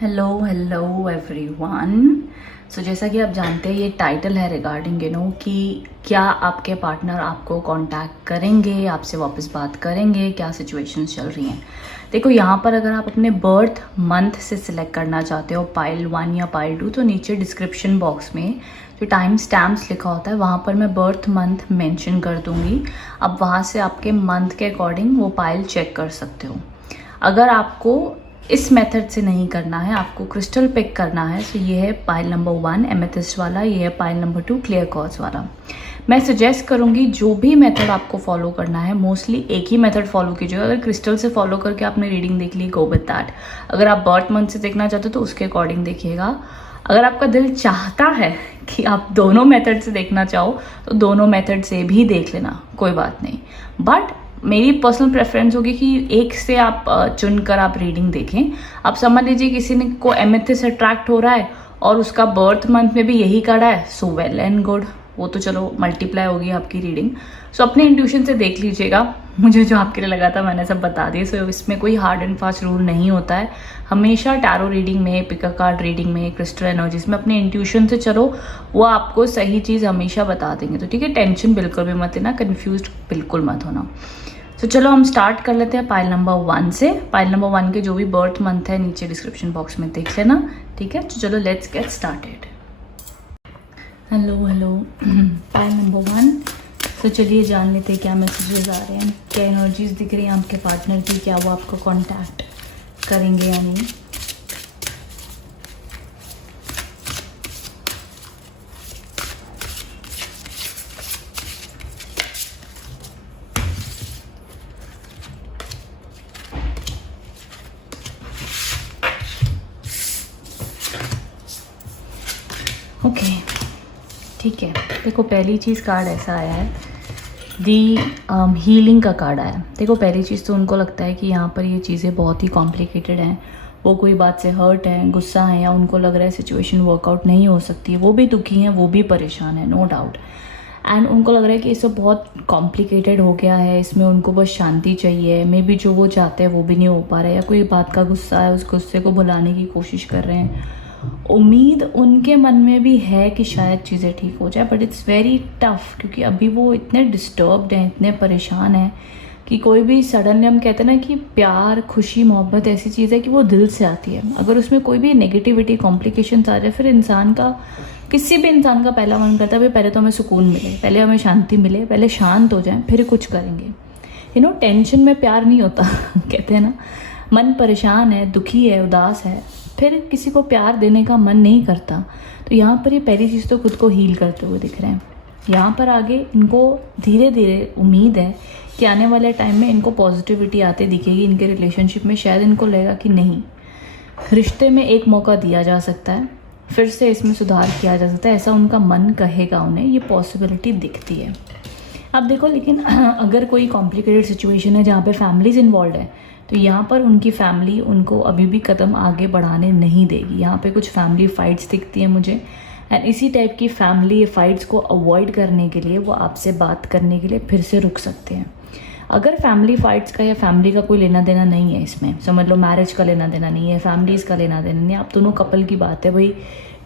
Hello hello everyone. सो जैसा कि आप जानते हैं ये टाइटल है रिगार्डिंग कि क्या आपके पार्टनर आपको कांटेक्ट करेंगे, आपसे वापस बात करेंगे, क्या सिचुएशंस चल रही हैं। देखो यहाँ पर अगर आप अपने बर्थ मंथ से सिलेक्ट करना चाहते हो पाइल 1 या पाइल 2, तो नीचे डिस्क्रिप्शन बॉक्स में जो टाइम स्टैम्प्स लिखा होता है वहाँ पर मैं बर्थ मंथ मेंशन कर दूँगी। अब वहाँ से आपके मंथ के अकॉर्डिंग वो पाइल चेक कर सकते हो। अगर आपको इस मेथड से नहीं करना है, आपको क्रिस्टल पिक करना है, तो ये है पाइल नंबर 1 एमेथिस्ट वाला, ये है पाइल नंबर 2 क्लियर क्वार्ट्ज वाला। मैं सजेस्ट करूँगी जो भी मेथड आपको फॉलो करना है मोस्टली एक ही मेथड फॉलो कीजिएगा। अगर क्रिस्टल से फॉलो करके आपने रीडिंग देख ली, गो विद दैट। अगर आप बर्थ मंथ से देखना चाहते हो तो उसके अकॉर्डिंग देखिएगा। अगर आपका दिल चाहता है कि आप दोनों मेथड से देखना चाहो तो दोनों मेथड से भी देख लेना, कोई बात नहीं। बट मेरी पर्सनल प्रेफरेंस होगी कि एक से आप चुनकर आप रीडिंग देखें। आप समझ लीजिए किसी ने को एमेथिस्ट अट्रैक्ट हो रहा है और उसका बर्थ मंथ में भी यही कार्ड है, सो वेल एंड गुड, वो तो चलो मल्टीप्लाई होगी आपकी रीडिंग। सो अपने इंट्यूशन से देख लीजिएगा। मुझे जो आपके लिए लगा था मैंने सब बता दिया। सो इसमें कोई हार्ड एंड फास्ट रूल नहीं होता है। हमेशा टैरो रीडिंग में, पिक अ कार्ड रीडिंग में, क्रिस्टल एनर्जीज में अपने इंट्यूशन से चलो, वो आपको सही चीज़ हमेशा बता देंगे। तो ठीक है, टेंशन बिल्कुल भी मत लेना, कन्फ्यूज बिल्कुल मत होना। तो चलो हम स्टार्ट कर लेते हैं पाइल नंबर 1 से। पाइल नंबर 1 के जो भी बर्थ मंथ है नीचे डिस्क्रिप्शन बॉक्स में देख लेना, ठीक है। तो चलो let's get started. Hello hello pile number 1। तो चलिए जान लेते हैं क्या मैसेजेस आ रहे हैं, क्या एनर्जीज दिख रही हैं आपके पार्टनर की, क्या वो आपको कांटेक्ट करेंगे या नहीं। ओके ठीक है, देखो पहली चीज़ कार्ड ऐसा आया है, दी हीलिंग का कार्ड आया है। देखो पहली चीज़ तो उनको लगता है कि यहाँ पर ये चीज़ें बहुत ही कॉम्प्लिकेटेड हैं, वो कोई बात से हर्ट हैं, गुस्सा है, या उनको लग रहा है सिचुएशन वर्कआउट नहीं हो सकती है। वो भी दुखी हैं, वो भी परेशान है, नो डाउट। एंड उनको लग रहा है कि ये सब बहुत कॉम्प्लिकेटेड हो गया है, इसमें उनको बस शांति चाहिए। मे बी जो वो चाहते हैं वो भी नहीं हो पा रहा है, या कोई बात का गुस्सा है, उस गुस्से को भुलाने की कोशिश कर रहे हैं। उम्मीद उनके मन में भी है कि शायद चीज़ें ठीक हो जाए, बट इट्स वेरी टफ, क्योंकि अभी वो इतने डिस्टर्ब्ड हैं, इतने परेशान हैं कि कोई भी सडनली, हम कहते हैं ना कि प्यार, खुशी, मोहब्बत ऐसी चीज़ है कि वो दिल से आती है। अगर उसमें कोई भी नेगेटिविटी, कॉम्प्लिकेशंस आ जाए, फिर इंसान का, किसी भी इंसान का पहला मन करता है भाई पहले तो हमें सुकून मिले, पहले हमें शांति मिले, पहले शांत हो जाए फिर कुछ करेंगे। यू नो, टेंशन में प्यार नहीं होता कहते हैं ना, मन परेशान है, दुखी है, उदास है, फिर किसी को प्यार देने का मन नहीं करता। तो यहाँ पर ये पहली चीज़ तो खुद को हील करते हुए दिख रहे हैं। यहाँ पर आगे इनको धीरे धीरे उम्मीद है कि आने वाले टाइम में इनको पॉजिटिविटी आते दिखेगी इनके रिलेशनशिप में। शायद इनको लगेगा कि नहीं, रिश्ते में एक मौका दिया जा सकता है, फिर से इसमें सुधार किया जा सकता है, ऐसा उनका मन कहेगा उन्हें, ये पॉसिबिलिटी दिखती है। अब देखो, लेकिन अगर कोई कॉम्प्लिकेटेड सिचुएशन है जहाँ पे फैमिलीज इन्वॉल्व है, तो यहाँ पर उनकी फैमिली उनको अभी भी कदम आगे बढ़ाने नहीं देगी। यहाँ पे कुछ फैमिली फाइट्स दिखती हैं मुझे, एंड इसी टाइप की फैमिली फाइट्स को अवॉइड करने के लिए वो आपसे बात करने के लिए फिर से रुक सकते हैं। अगर फैमिली फाइट्स का या फैमिली का कोई लेना देना नहीं है, इसमें समझ लो मैरिज का लेना देना नहीं है, फैमिलीज़ का लेना देना नहीं है, आप दोनों कपल की बात है, भाई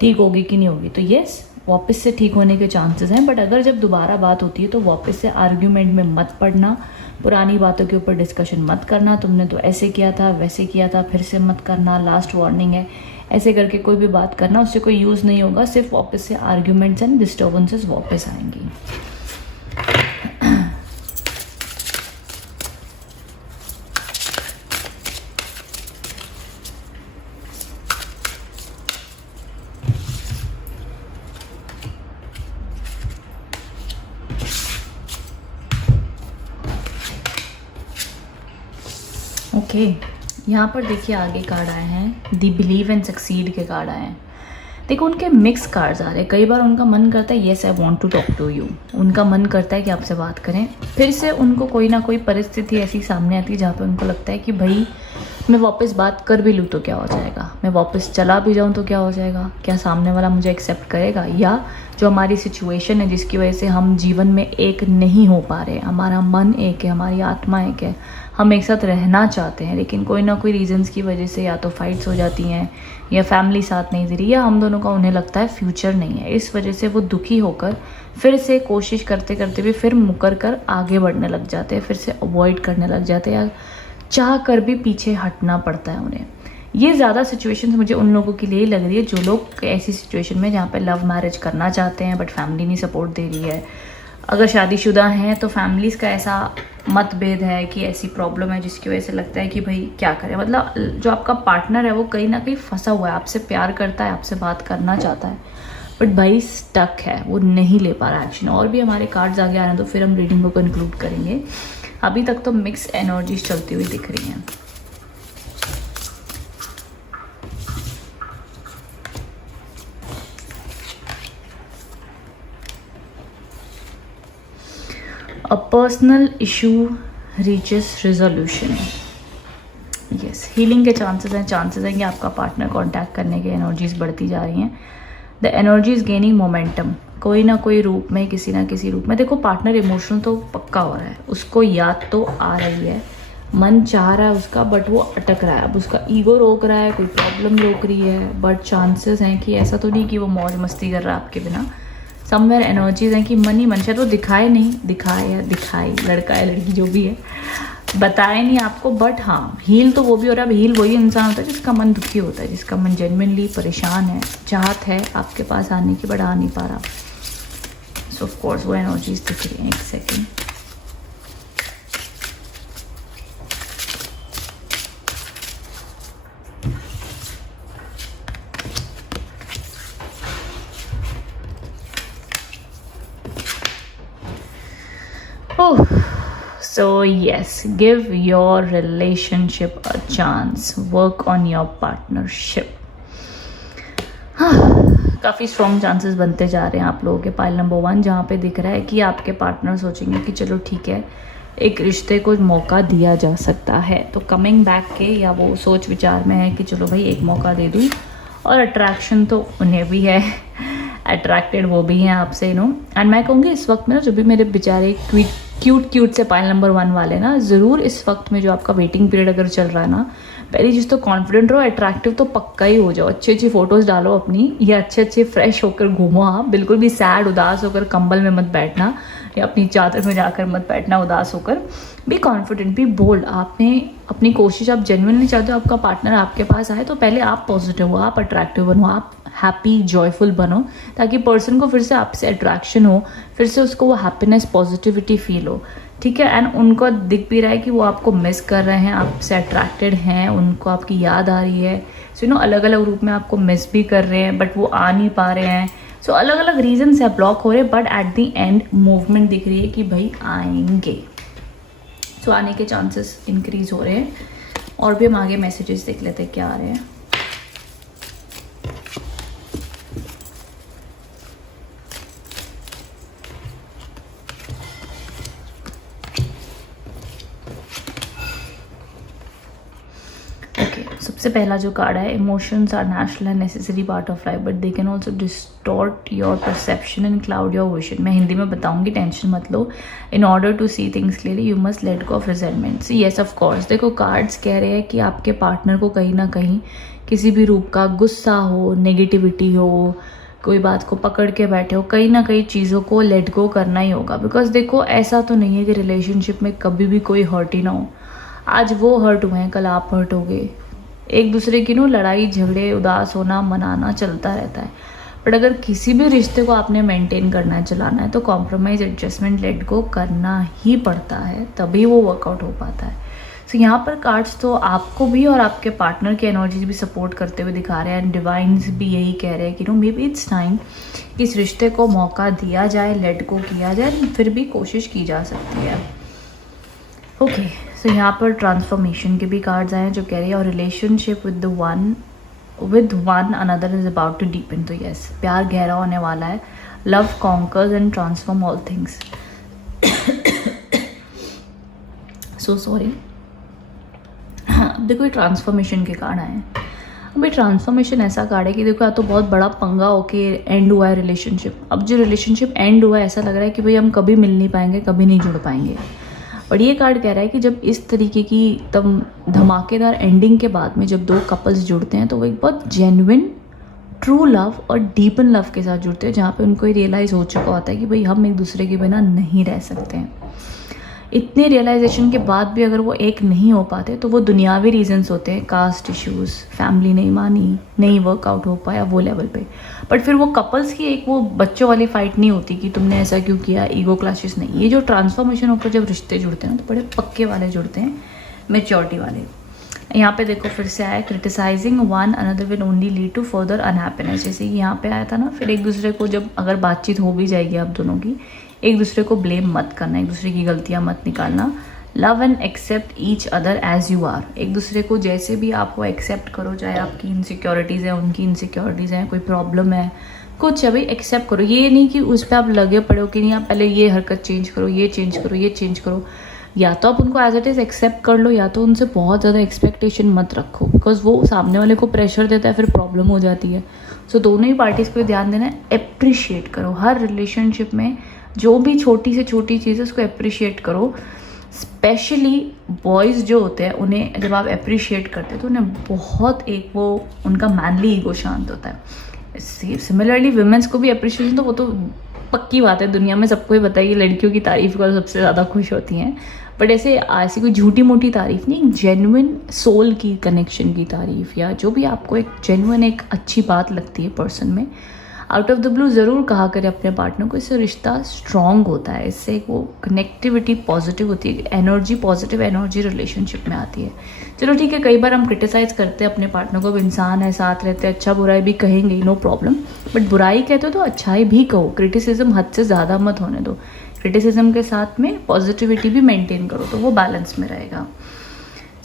ठीक होगी कि नहीं होगी, तो येस वापस से ठीक होने के चांसेस हैं। बट अगर जब दोबारा बात होती है तो वापस से आर्ग्यूमेंट में मत पड़ना, पुरानी बातों के ऊपर डिस्कशन मत करना, तुमने तो ऐसे किया था, वैसे किया था, फिर से मत करना, लास्ट वार्निंग है, ऐसे करके कोई भी बात करना, उससे कोई यूज़ नहीं होगा, सिर्फ वापस से आर्ग्यूमेंट्स एंड डिस्टर्बेंसेस वापस आएंगी। ओके यहाँ पर देखिए आगे कार्ड आए हैं, दी बिलीव एंड सक्सीड के कार्ड आए हैं। देखो उनके मिक्स कार्ड्स आ रहे हैं। कई बार उनका मन करता है yes I want to talk to you, उनका मन करता है कि आपसे बात करें, फिर से उनको कोई ना कोई परिस्थिति ऐसी सामने आती है जहाँ पे उनको लगता है कि भाई मैं वापस बात कर भी लूँ तो क्या हो जाएगा, मैं वापस चला भी जाऊँ तो क्या हो जाएगा, क्या सामने वाला मुझे एक्सेप्ट करेगा, या जो हमारी सिचुएशन है जिसकी वजह से हम जीवन में एक नहीं हो पा रहे, हमारा मन एक है, हमारी आत्मा एक है, हम एक साथ रहना चाहते हैं, लेकिन कोई ना कोई रीजंस की वजह से या तो फाइट्स हो जाती हैं या फैमिली साथ नहीं दे रही या हम दोनों का उन्हें लगता है फ्यूचर नहीं है। इस वजह से वो दुखी होकर फिर से कोशिश करते करते भी फिर मुकर कर आगे बढ़ने लग जाते हैं, फिर से अवॉइड करने लग जाते हैं या चाह कर भी पीछे हटना पड़ता है उन्हें। ये ज़्यादा सिचुएशंस मुझे उन लोगों के लिए ही लग रही है जो लोग ऐसी सिचुएशन में जहाँ पे लव मैरिज करना चाहते हैं बट फैमिली नहीं सपोर्ट दे रही है। अगर शादीशुदा हैं तो फैमिलीज़ का ऐसा मतभेद है कि ऐसी प्रॉब्लम है जिसकी वजह से लगता है कि भाई क्या करें। मतलब जो आपका पार्टनर है वो कहीं ना कहीं फंसा हुआ है, आपसे प्यार करता है, आपसे बात करना चाहता है बट भाई स्टक है, वो नहीं ले पा रहा एक्शन। और भी हमारे कार्ड्स आगे आ रहे हैं तो फिर हम रीडिंग को कंक्लूड करेंगे। अभी तक तो मिक्स एनर्जीज चलती हुई दिख रही हैं। A personal issue reaches resolution. Yes, healing के चांसेस हैं कि आपका पार्टनर कांटेक्ट करने की एनर्जीज बढ़ती जा रही हैं। The energy is gaining momentum, कोई ना कोई रूप में, किसी ना किसी रूप में। देखो पार्टनर इमोशनल तो पक्का हो रहा है, उसको याद तो आ रही है, मन चाह रहा है उसका बट वो अटक रहा है। अब उसका ईगो रोक रहा है, कोई प्रॉब्लम रोक रही है, बट चांसेस हैं कि ऐसा तो नहीं कि वो मौज मस्ती कर रहा है आपके बिना। समवेयर एनर्जीज हैं कि मन ही मन, शायद वो दिखाए नहीं, दिखाए या दिखाई, लड़का है लड़की जो भी है, बताए नहीं आपको बट हाँ हील तो वो भी हो रहा है। अब हील वही इंसान होता है जिसका मन दुखी होता है, जिसका मन जेन्युइनली परेशान है, चाहत है आपके पास आने की बट आ नहीं पा रहा। सो ऑफ कोर्स वो एनर्जीज दिख रही हैं। एक second, Oh, so yes, give your relationship a chance. Work on your partnership. काफ़ी स्ट्रॉन्ग चांसेस बनते जा रहे हैं आप लोगों के पाइल नंबर 1, जहाँ पे दिख रहा है कि आपके पार्टनर सोचेंगे कि चलो ठीक है एक रिश्ते को मौका दिया जा सकता है। तो कमिंग बैक के या वो सोच विचार में है कि चलो भाई एक मौका दे दूँ, और अट्रैक्शन तो उन्हें भी है, अट्रैक्टेड वो भी हैं आपसे नो। एंड मैं कहूँगी इस वक्त में ना जो भी मेरे बेचारे क्यूट से पाइल नंबर 1 वाले ना, ज़रूर इस वक्त में जो आपका वेटिंग पीरियड अगर चल रहा है ना, पहली चीज़ तो कॉन्फिडेंट रहो, अट्रैक्टिव तो पक्का ही हो जाओ। अच्छी फोटोज़ डालो अपनी, या अच्छे फ्रेश होकर घूमो। आप बिल्कुल भी सैड उदास होकर कंबल में मत बैठना या अपनी चादर में जाकर मत बैठना उदास होकर। Be confident, be bold. आपने अपनी कोशिश, आप जेन्युइनली चाहते हो आपका पार्टनर आपके पास आए तो पहले आप पॉजिटिव हो, आप अट्रैक्टिव बनो, आप हैप्पी जॉयफुल बनो, ताकि पर्सन को फिर से आपसे अट्रैक्शन हो, फिर से उसको वो हैप्पीनेस पॉजिटिविटी फील हो। ठीक है, एंड उनको दिख भी रहा है कि वो आपको मिस कर रहे हैं, आपसे अट्रैक्टेड हैं, उनको आपकी याद आ रही है। सो नो अलग अलग रूप में आपको मिस भी कर रहे हैं बट वो आ नहीं पा रहे हैं। सो अलग अलग रीजन से ब्लॉक हो रहे हैं but at the end movement दिख रही है कि भाई आएंगे। सो आने के चांसेस इंक्रीज हो रहे हैं। और भी हम आगे मैसेजेस देख लेते हैं क्या आ रहे हैं। सबसे पहला जो कार्ड है, emotions are natural and necessary part of life but they can also distort your perception and cloud your vision. मैं हिंदी में बताऊंगी, टेंशन मत लो। In order to see things clearly you must let go of resentment. Yes of course, देखो cards कह रहे हैं कि आपके पार्टनर को कहीं ना कहीं किसी भी रूप का गुस्सा हो, नेगेटिविटी हो, कोई बात को पकड़ के बैठे हो, कहीं ना कहीं चीज़ों को लेट गो करना ही होगा। बिकॉज देखो ऐसा तो नहीं है कि रिलेशनशिप में कभी भी कोई हर्ट ही ना हो। आज वो हर्ट हुए हैं, कल आप हर्ट हो गए। एक दूसरे की नो लड़ाई झगड़े, उदास होना, मनाना चलता रहता है। बट अगर किसी भी रिश्ते को आपने मेंटेन करना है, चलाना है, तो कॉम्प्रोमाइज़, एडजस्टमेंट, लेट गो करना ही पड़ता है, तभी वो वर्कआउट हो पाता है। सो यहाँ पर कार्ड्स तो आपको भी और आपके पार्टनर की एनर्जीज भी सपोर्ट करते हुए दिखा रहे हैं एंड डिवाइन्स भी यही कह रहे हैं कि no maybe it's time कि इस रिश्ते को मौका दिया जाए, लेट गो किया जाए, फिर भी कोशिश की जा सकती है। ओके, सो यहाँ पर ट्रांसफॉर्मेशन के भी कार्ड्स आए हैं जो कह रही है और relationship with one another is about to deepen. तो यस, प्यार गहरा होने वाला है। Love conquers and transform all things. So sorry. हाँ, देखो ये ट्रांसफॉर्मेशन के कार्ड आए हैं। अभी ट्रांसफॉर्मेशन ऐसा कार्ड है कि देखो या तो बहुत बड़ा पंगा होके एंड हुआ है रिलेशनशिप। अब जो रिलेशनशिप एंड हुआ है ऐसा लग रहा है कि भाई हम कभी मिल नहीं पाएंगे, कभी नहीं जुड़ पाएंगे। बट ये कार्ड कह रहा है कि जब इस तरीके की तब धमाकेदार एंडिंग के बाद में जब दो कपल्स जुड़ते हैं तो वो एक बहुत जेन्युइन ट्रू लव और डीपन लव के साथ जुड़ते हैं, जहाँ पे उनको ये रियलाइज़ हो चुका होता है कि भाई हम एक दूसरे के बिना नहीं रह सकते हैं। इतने रियलाइजेशन के बाद भी अगर वो एक नहीं हो पाते तो वो दुनियावी रीजंस होते हैं, कास्ट इश्यूज़, फैमिली नहीं मानी, नहीं वर्कआउट हो पाया वो लेवल पे। बट फिर वो कपल्स की एक वो बच्चों वाली फाइट नहीं होती कि तुमने ऐसा क्यों किया, ईगो क्लैशेस नहीं। ये जो ट्रांसफॉर्मेशन होकर जब रिश्ते जुड़ते हैं तो बड़े पक्के वाले जुड़ते हैं, मेच्योरिटी वाले। यहाँ पे देखो फिर से आया criticising one another will only lead to further unhappiness. जैसे कि यहाँ पे आया था ना, फिर एक दूसरे को जब अगर बातचीत हो भी जाएगी आप दोनों की, एक दूसरे को ब्लेम मत करना, एक दूसरे की गलतियाँ मत निकालना। Love and accept each other as you are. एक दूसरे को जैसे भी आप वो एक्सेप्ट करो, चाहे आपकी इनसिक्योरिटीज़ हैं, उनकी इनसिक्योरिटीज़ हैं, कोई प्रॉब्लम है, कुछ है भाई एक्सेप्ट करो। ये नहीं कि उस पर आप लगे पड़े हो कि नहीं आप पहले ये हरकत चेंज करो, ये चेंज करो, ये चेंज करो। या तो आप उनको एज इट इज़ एक्सेप्ट कर लो, या तो उनसे बहुत ज़्यादा एक्सपेक्टेशन मत रखो, बिकॉज वो सामने वाले को प्रेशर देता है, फिर प्रॉब्लम हो जाती है। सो दोनों ही पार्टीज़ को ध्यान देना है, अप्रिशिएट करो हर रिलेशनशिप में जो भी छोटी से छोटी चीज़ है उसको अप्रिशिएट करो। स्पेशली बॉयज़ जो होते हैं उन्हें जब आप अप्रिशिएट करते हैं तो उन्हें बहुत एक वो उनका मैनली ईगो शांत होता है। सिमिलरली विमेंस को भी अप्रिशिएशन, तो वो तो पक्की बात है, दुनिया में सबको ही पता है कि लड़कियों की तारीफ कर सबसे ज़्यादा खुश होती हैं। बट ऐसी कोई झूठी मोटी तारीफ नहीं, जेन्युइन सोल की कनेक्शन की तारीफ, या जो भी आपको एक जेन्युइन एक अच्छी बात लगती है पर्सन में, आउट ऑफ द ब्लू ज़रूर कहा करें अपने पार्टनर को। इससे रिश्ता स्ट्रॉन्ग होता है, इससे वो कनेक्टिविटी पॉजिटिव होती है, एनर्जी पॉजिटिव एनर्जी रिलेशनशिप में आती है। चलो ठीक है, कई बार हम क्रिटिसाइज करते हैं अपने पार्टनर को, इंसान है, साथ रहते हैं, अच्छा बुराई भी कहेंगे, नो प्रॉब्लम। बट बुराई कहते हो तो अच्छाई भी कहो, क्रिटिसिज्म हद से ज़्यादा मत होने दो। क्रिटिसिज्म के साथ में पॉजिटिविटी भी मेंटेन करो, तो वो बैलेंस में रहेगा।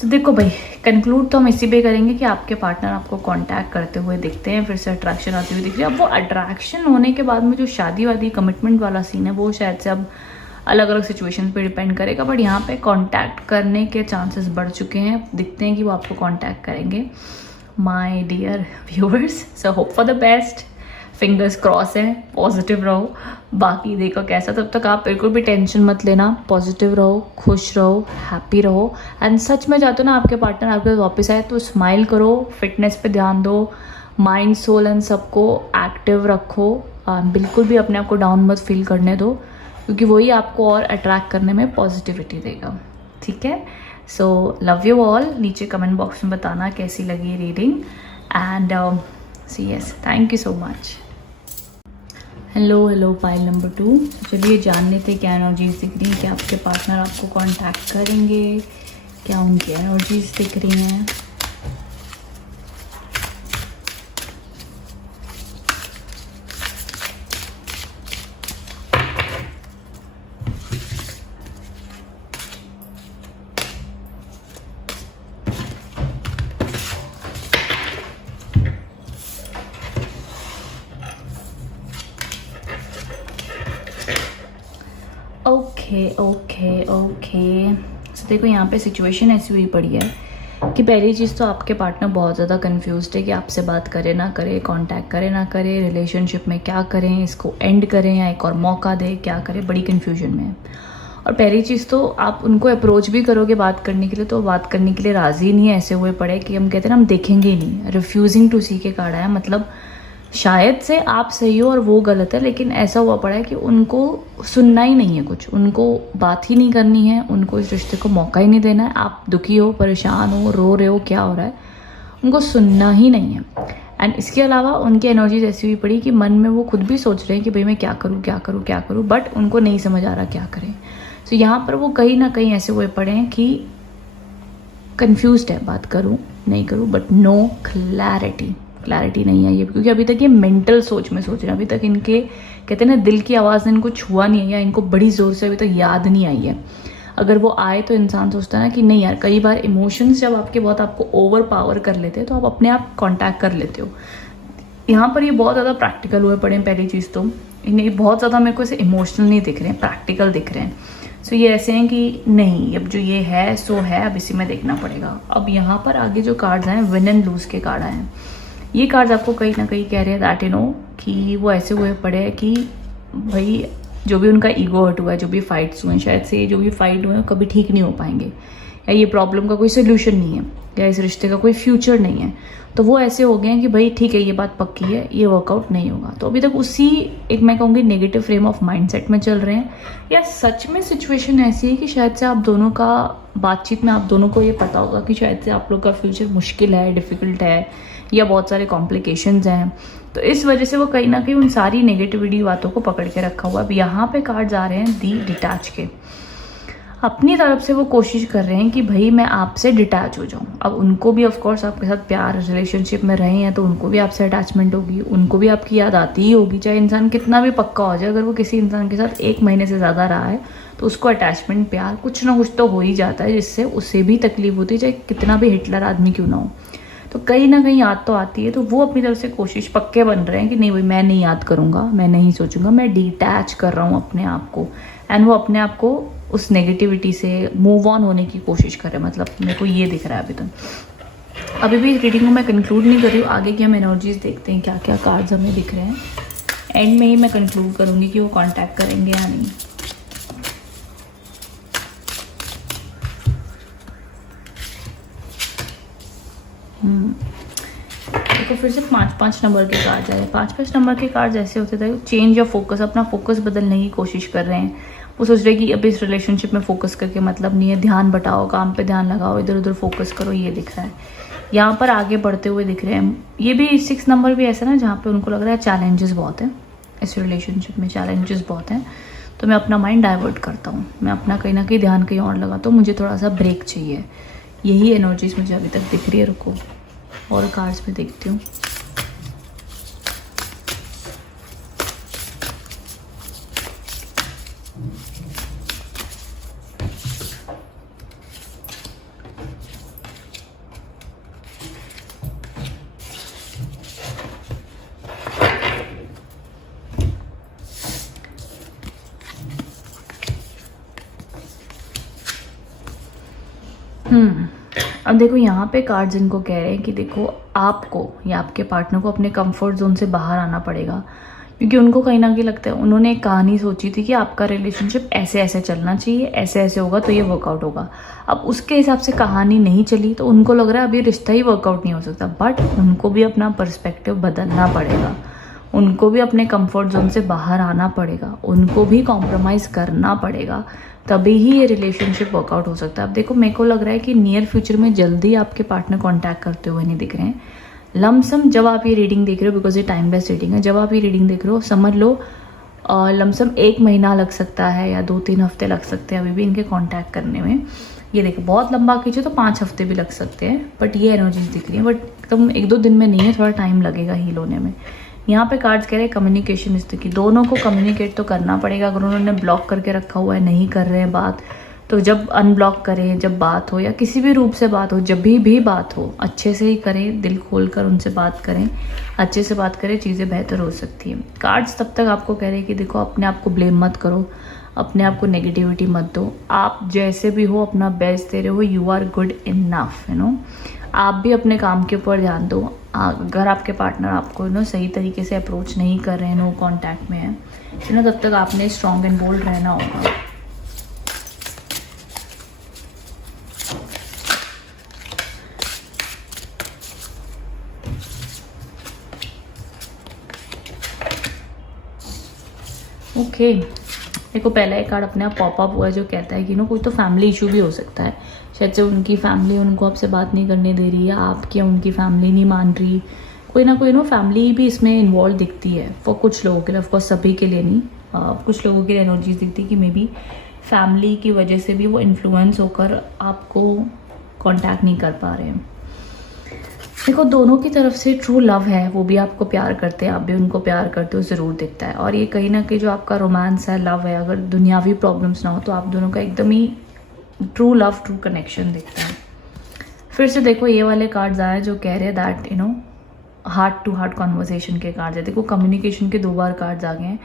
तो देखो भाई, कंक्लूड तो हम इसी पे करेंगे कि आपके पार्टनर आपको कांटेक्ट करते हुए दिखते हैं, फिर से अट्रैक्शन आती हुई दिख रही है। अब वो अट्रैक्शन होने के बाद में जो शादी वादी कमिटमेंट वाला सीन है वो शायद से अब अलग अलग सिचुएशन पे डिपेंड करेगा, बट यहाँ पे कांटेक्ट करने के चांसेस बढ़ चुके हैं, दिखते हैं कि वो आपको कांटेक्ट करेंगे my dear viewers. So hope for the best, fingers cross हैं, पॉजिटिव रहो। बाकी देखो कैसा, तब तक आप बिल्कुल भी टेंशन मत लेना, पॉजिटिव रहो, खुश रहो, हैप्पी रहो। एंड सच में चाहते हो ना आपके पार्टनर आपके पास वापस आए तो स्माइल करो, फिटनेस पे ध्यान दो, माइंड सोल एंड सबको एक्टिव रखो, बिल्कुल भी अपने आप को डाउन मत फील करने दो, क्योंकि वही आपको और अट्रैक्ट करने में पॉजिटिविटी देगा। ठीक है, सो लव यू ऑल। नीचे कमेंट बॉक्स में बताना कैसी लगी reading, and see yes, thank you so much. Hello pile number 2। चलिए जान लेते क्या एनर्जीज दिख रही हैं, क्या आपके पार्टनर आपको कांटेक्ट करेंगे, क्या उनकी एनर्जीज दिख रही हैं। ओके। तो देखो यहाँ पे सिचुएशन ऐसी हुई पड़ी है कि पहली चीज़ तो आपके पार्टनर बहुत ज़्यादा कंफ्यूज्ड है कि आपसे बात करे ना करे, कांटेक्ट करे ना करे, रिलेशनशिप में क्या करें, इसको एंड करें या एक और मौका दें, क्या करें, बड़ी कन्फ्यूजन में है। और पहली चीज़ तो आप उनको अप्रोच भी करोगे बात करने के लिए तो बात करने के लिए राज़ी नहीं है, ऐसे हुए पड़े कि हम कहते हैं ना हम देखेंगे ही नहीं। रिफ्यूजिंग टू सी के कार्ड आया, मतलब शायद से आप सही हो और वो गलत है, लेकिन ऐसा हुआ पड़ा है कि उनको सुनना ही नहीं है कुछ, उनको बात ही नहीं करनी है, उनको इस रिश्ते को मौका ही नहीं देना है। आप दुखी हो, परेशान हो, रो रहे हो, क्या हो रहा है, उनको सुनना ही नहीं है। एंड इसके अलावा उनकी एनर्जीज ऐसी हुई पड़ी कि मन में वो खुद भी सोच रहे हैं कि भाई मैं क्या करूँ क्या करूँ क्या करूँ, बट उनको नहीं समझ आ रहा क्या करें। तो यहाँ पर वो कहीं ना कहीं ऐसे हुए पड़े हैं कि कन्फ्यूज्ड है, बात करूँ नहीं करूँ, बट नो क्लैरिटी नहीं आई है, क्योंकि अभी तक ये मेंटल सोच में सोच रहे हैं। अभी तक इनके कहते हैं ना दिल की आवाज़ ने इनको छुआ नहीं है, या इनको बड़ी ज़ोर से अभी तक याद नहीं आई है। अगर वो आए तो इंसान सोचता है ना कि नहीं यार, कई बार इमोशंस जब आपके बहुत आपको ओवर पावर कर लेते हैं तो आप अपने आप कांटेक्ट कर लेते हो। यहाँ पर ये बहुत ज़्यादा प्रैक्टिकल हुए पड़े हैं। पहली चीज़ तो इन्हें बहुत ज़्यादा मेरे को ऐसे इमोशनल नहीं दिख रहे हैं, प्रैक्टिकल दिख रहे हैं। सो ये ऐसे हैं कि नहीं, अब जो ये है सो है, अब इसी में देखना पड़ेगा। अब यहाँ पर आगे जो कार्ड्स आए, विन एंड लूज के कार्ड आए हैं। ये कार्ड्स आपको कहीं ना कहीं कह रहे हैं दैट यू नो कि वो ऐसे हुए पड़े हैं कि भाई जो भी उनका ईगो हर्ट हुआ है, जो भी फाइट्स हुए हैं, शायद से जो भी फाइट हुए हैं कभी ठीक नहीं हो पाएंगे, या ये प्रॉब्लम का कोई सोल्यूशन नहीं है, या इस रिश्ते का कोई फ्यूचर नहीं है। तो वो ऐसे हो गए हैं कि भाई ठीक है, ये बात पक्की है, ये वर्कआउट नहीं होगा। तो अभी तक उसी एक मैं कहूँगी नेगेटिव फ्रेम ऑफ माइंडसेट में चल रहे हैं, या सच में सिचुएशन ऐसी है कि शायद से आप दोनों का बातचीत में आप दोनों को ये पता होगा कि शायद से आप लोग का फ्यूचर मुश्किल है, डिफ़िकल्ट है, या बहुत सारे कॉम्प्लिकेशंस हैं। तो इस वजह से वो कहीं ना कहीं उन सारी नेगेटिविटी बातों को पकड़ के रखा हुआ। अब यहाँ पे कार्ड्स आ रहे हैं दी डिटैच के। अपनी तरफ से वो कोशिश कर रहे हैं कि भाई मैं आपसे डिटैच हो जाऊं। अब उनको भी ऑफ कोर्स आपके साथ प्यार रिलेशनशिप में रहे हैं तो उनको भी आपसे अटैचमेंट होगी, उनको भी आपकी याद आती ही होगी। चाहे इंसान कितना भी पक्का हो जाए, अगर वो किसी इंसान के साथ 1 महीने से ज़्यादा रहा है तो उसको अटैचमेंट, प्यार कुछ ना कुछ तो हो ही जाता है, जिससे उसे भी तकलीफ होती है, चाहे कितना भी हिटलर आदमी क्यों ना हो। तो कहीं ना कहीं याद तो आती है। तो वो अपनी तरफ से कोशिश पक्के बन रहे हैं कि नहीं भाई मैं नहीं याद करूँगा, मैं नहीं सोचूंगा, मैं डिटैच कर रहा हूँ अपने आप को। एंड वो अपने आप को उस नेगेटिविटी से मूव ऑन होने की कोशिश कर रहे हैं। मतलब मेरे को ये दिख रहा है अभी तक। अभी भी रीडिंग को मैं कंक्लूड नहीं कर रही हूँ, आगे की हम एनर्जीज देखते हैं क्या क्या कार्ड्स हमें दिख रहे हैं। एंड में ही मैं कंक्लूड करूँगी कि वो कांटेक्ट करेंगे या नहीं। तो फिर से 5-5 नंबर के कार्ड्स आए। 5-5 नंबर के कार्ड्स ऐसे होते थे चेंज या फोकस, अपना फोकस बदलने की कोशिश कर रहे हैं। वो सोच रहे कि अब इस रिलेशनशिप में फोकस करके मतलब नहीं है, ध्यान बटाओ, काम पे ध्यान लगाओ, इधर उधर फोकस करो, ये दिख रहा है। यहाँ पर आगे बढ़ते हुए दिख रहे हैं। ये भी 6 नंबर भी ऐसा ना जहाँ पे उनको लग रहा है चैलेंजेस बहुत है, इस रिलेशनशिप में चैलेंजेस बहुत हैं, तो मैं अपना माइंड डाइवर्ट करता हूँ, मैं अपना कहीं ना कहीं ध्यान कहीं और लगाता हूँ, मुझे थोड़ा सा ब्रेक चाहिए। यही एनर्जीज मुझे अभी तक दिख रही है। रुको और कार्ड्स में देखती हूँ। अब देखो यहाँ पे कार्ड्स इनको कह रहे हैं कि देखो आपको या आपके पार्टनर को अपने कंफर्ट जोन से बाहर आना पड़ेगा, क्योंकि उनको कहीं ना कहीं लगता है, उन्होंने एक कहानी सोची थी कि आपका रिलेशनशिप ऐसे ऐसे चलना चाहिए, ऐसे ऐसे होगा तो ये वर्कआउट होगा। अब उसके हिसाब से कहानी नहीं चली तो उनको लग रहा है अभी रिश्ता ही वर्कआउट नहीं हो सकता। बट उनको भी अपना पर्सपेक्टिव बदलना पड़ेगा, उनको भी अपने कंफर्ट जोन से बाहर आना पड़ेगा, उनको भी कॉम्प्रोमाइज़ करना पड़ेगा, तभी ही ये रिलेशनशिप वर्कआउट हो सकता है। अब देखो मेरे को लग रहा है कि नियर फ्यूचर में जल्दी आपके पार्टनर कांटेक्ट करते हुए नहीं दिख रहे हैं। लमसम जब आप ये रीडिंग देख रहे हो, बिकॉज ये टाइमलेस रीडिंग है, जब आप ये रीडिंग देख रहे हो समझ लो लमसम 1 महीना लग सकता है या 2-3 हफ्ते लग सकते हैं अभी भी इनके कांटेक्ट करने में। ये देखो बहुत लंबा खींचे तो 5 हफ्ते भी लग सकते हैं, बट ये एनर्जीज दिख रही है। बट एकदम 1-2 दिन में नहीं है, थोड़ा टाइम लगेगा हील होने में। यहाँ पे कार्ड्स कह रहे हैं कम्युनिकेशन इस की, दोनों को कम्युनिकेट तो करना पड़ेगा। अगर उन्होंने ब्लॉक करके रखा हुआ है, नहीं कर रहे हैं बात, तो जब अनब्लॉक करें, जब बात हो या किसी भी रूप से बात हो, जब भी बात हो अच्छे से ही करें, दिल खोल कर उनसे बात करें, अच्छे से बात करें, चीज़ें बेहतर हो सकती हैं। कार्ड्स तब तक आपको कह रहे हैं कि देखो अपने आप को ब्लेम मत करो, अपने आप को नेगेटिविटी मत दो, आप जैसे भी हो अपना बेस्ट दे रहे हो, यू आर गुड इनफ, आप भी अपने काम के ऊपर ध्यान दो। अगर आपके पार्टनर आपको सही तरीके से अप्रोच नहीं कर रहे हैं, नो कांटेक्ट में है, तब तक आपने स्ट्रॉन्ग एंड बोल्ड रहना होगा। ओके देखो पहला एक कार्ड अपने आप पॉपअप हुआ है जो कहता है कि कोई तो फैमिली इशू भी हो सकता है। शायद से उनकी फैमिली उनको आपसे बात नहीं करने दे रही है, आपकी उनकी फैमिली नहीं मान रही, कोई ना कोई फैमिली भी इसमें इन्वॉल्व दिखती है फॉर कुछ लोगों के लिए, ऑफकोर्स सभी के लिए नहीं। कुछ लोगों की एनर्जीज दिखती है कि मे बी फैमिली की वजह से भी वो इन्फ्लुएंस होकर आपको कांटेक्ट नहीं कर पा रहे हैं। देखो दोनों की तरफ से ट्रू लव है, वो भी आपको प्यार करते हैं, आप भी उनको प्यार करते हो, ज़रूर दिखता है। और ये कहीं ना कहीं जो आपका रोमांस है, लव है, अगर दुनियावी प्रॉब्लम्स ना हो तो आप दोनों का एकदम ही ट्रू लव, ट्रू कनेक्शन दिखता है। फिर से देखो ये वाले कार्ड्स आए जो कह रहे हैं that heart to heart conversation के कार्ड्स है। देखो कम्युनिकेशन के 2 बार कार्ड्स आ गए हैं।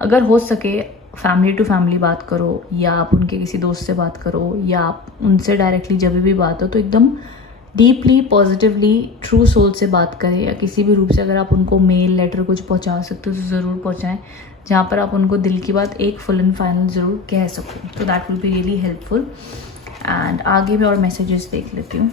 अगर हो सके फैमिली टू फैमिली बात करो, या आप उनके किसी दोस्त से बात करो, या आप उनसे डायरेक्टली जब भी बात हो तो एकदम डीपली पॉजिटिवली ट्रू सोल से बात करें, या किसी भी रूप से अगर आप उनको मेल लेटर कुछ पहुंचा सकते हो तो ज़रूर पहुंचाएं, जहाँ पर आप उनको दिल की बात एक फुल एंड फाइनल ज़रूर कह सको। तो that will be really helpful. And आगे भी और मैसेजेस देख लेती हूँ।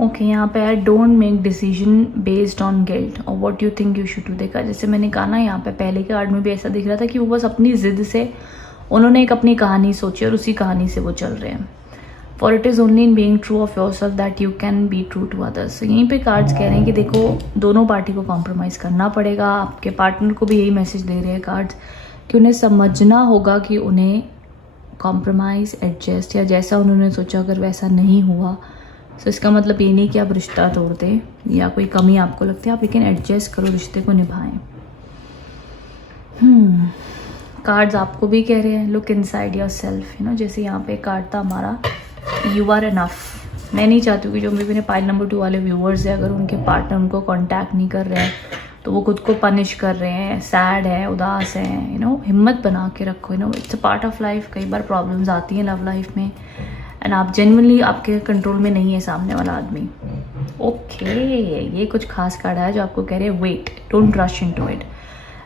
ओके, यहाँ पे है don't make decision based on guilt or what you think you should do. देखा, जैसे मैंने कहा ना, यहाँ पे पहले के कार्ड में भी ऐसा दिख रहा था कि वो बस अपनी जिद से उन्होंने एक अपनी कहानी सोची और उसी कहानी से वो चल रहे हैं। For it is only in being true of yourself that you can be true to others. यहीं पे कार्ड्स कह रहे हैं कि देखो, दोनों पार्टी को कॉम्प्रोमाइज़ करना पड़ेगा। आपके पार्टनर को भी यही मैसेज दे रहे हैं कार्ड्स कि उन्हें समझना होगा कि उन्हें कॉम्प्रोमाइज़, एडजस्ट, या जैसा उन्होंने सोचा अगर वैसा नहीं हुआ तो इसका मतलब ये नहीं कि आप रिश्ता तोड़ दें या कोई कमी आपको लगती है, आप लेकिन एडजस्ट करो, रिश्ते को निभाएं। कार्ड्स आपको भी कह रहे हैं look inside your self, you know. जैसे यहाँ पे कार्ड था हमारा यू आर इनफ। मैं नहीं चाहती हूँ कि जो मेरे पाइल नंबर 2 वाले व्यूअर्स हैं, अगर उनके पार्टनर उनको कांटेक्ट नहीं कर रहे हैं तो वो खुद को पनिश कर रहे हैं, सैड है, उदास है, यू नो। हिम्मत बना के रखो, you know, it's a part of life. कई बार प्रॉब्लम्स आती हैं लव लाइफ में एंड आप जेन्युइनली आपके कंट्रोल में नहीं है सामने वाला आदमी। ओके, ये कुछ खास कार्ड है जो आपको कह रहे हैं wait, don't rush into it,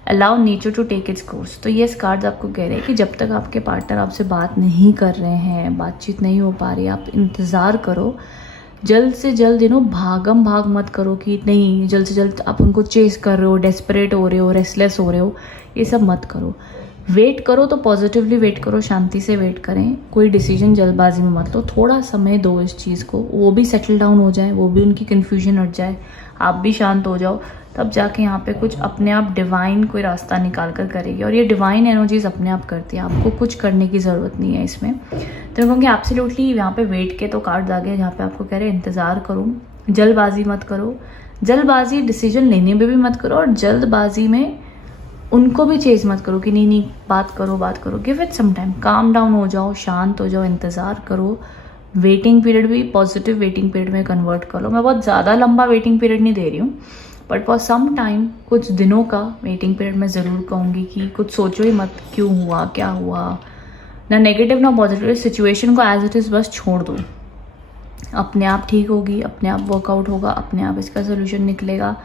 allow nature to take its course. तो ये कार्ड्स आपको कह रहे हैं कि जब तक आपके पार्टनर आपसे बात नहीं कर रहे हैं, बातचीत नहीं हो पा रही, आप इंतज़ार करो। जल्द से जल्द, यू नो, भागम भाग मत करो कि नहीं, जल्द से जल्द आप उनको चेस कर रहे हो, डेस्परेट हो रहे हो, रेस्टलेस हो रहे हो, ये सब मत करो। वेट करो तो पॉजिटिवली वेट करो, शांति से वेट करें, कोई डिसीजन जल्दबाजी में मत लो, थोड़ा समय दो इस चीज़ को, वो भी सेटल डाउन हो जाए, वो भी उनकी कन्फ्यूजन हट जाए, आप भी शांत हो जाओ, तब जाके यहाँ पे कुछ अपने आप डिवाइन कोई रास्ता निकाल कर करेगी। और ये डिवाइन एनर्जीज अपने आप करती है, आपको कुछ करने की ज़रूरत नहीं है इसमें। तो मैं कहूँगी एब्सोल्युटली यहाँ पे वेट के तो कार्ड्स आ गए, जहाँ पे आपको कह रहे हैं इंतज़ार करो, जल्दबाजी मत करो, जल्दबाजी डिसीजन लेने में भी मत करो, और जल्दबाजी में उनको भी चेज मत करो कि नहीं बात करो। Give it some time, calm down हो जाओ, शांत हो जाओ, इंतज़ार करो। वेटिंग पीरियड भी पॉजिटिव वेटिंग पीरियड में कन्वर्ट कर लो। मैं बहुत ज़्यादा लंबा वेटिंग पीरियड नहीं दे रही हूँ, बट फॉर सम टाइम, कुछ दिनों का वेटिंग पीरियड मैं ज़रूर कहूँगी कि कुछ सोचो ही मत क्यों हुआ, क्या हुआ, ना नेगेटिव ना पॉजिटिव, सिचुएशन को एज इट इज़ बस छोड़ दो। अपने आप ठीक होगी, अपने आप वर्कआउट होगा, अपने आप इसका सोल्यूशन निकलेगा,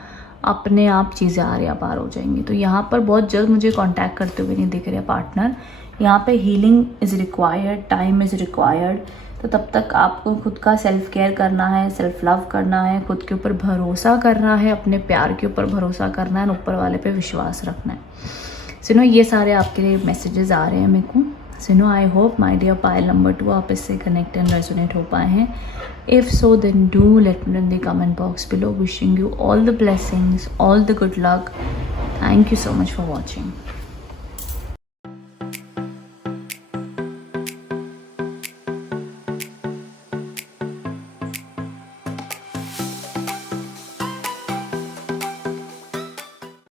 अपने आप चीज़ें आरिया पार हो जाएंगी। तो यहाँ पर बहुत जल्द मुझे कांटेक्ट करते हुए नहीं दिख रहे पार्टनर। यहाँ पे healing is required, time is required. तो तब तक आपको खुद का सेल्फ केयर करना है, सेल्फ लव करना है, खुद के ऊपर भरोसा करना है, अपने प्यार के ऊपर भरोसा करना है, ऊपर वाले पे विश्वास रखना है। सो नो, ये सारे आपके लिए मैसेजेस आ रहे हैं मेरे को। So no, I hope my dear pile number 2 आप इससे कनेक्ट एंड रेजोनेट हो पाए हैं। If so, then do let me know in the comment box below. Wishing you all the blessings, all the good luck. Thank you so much for watching.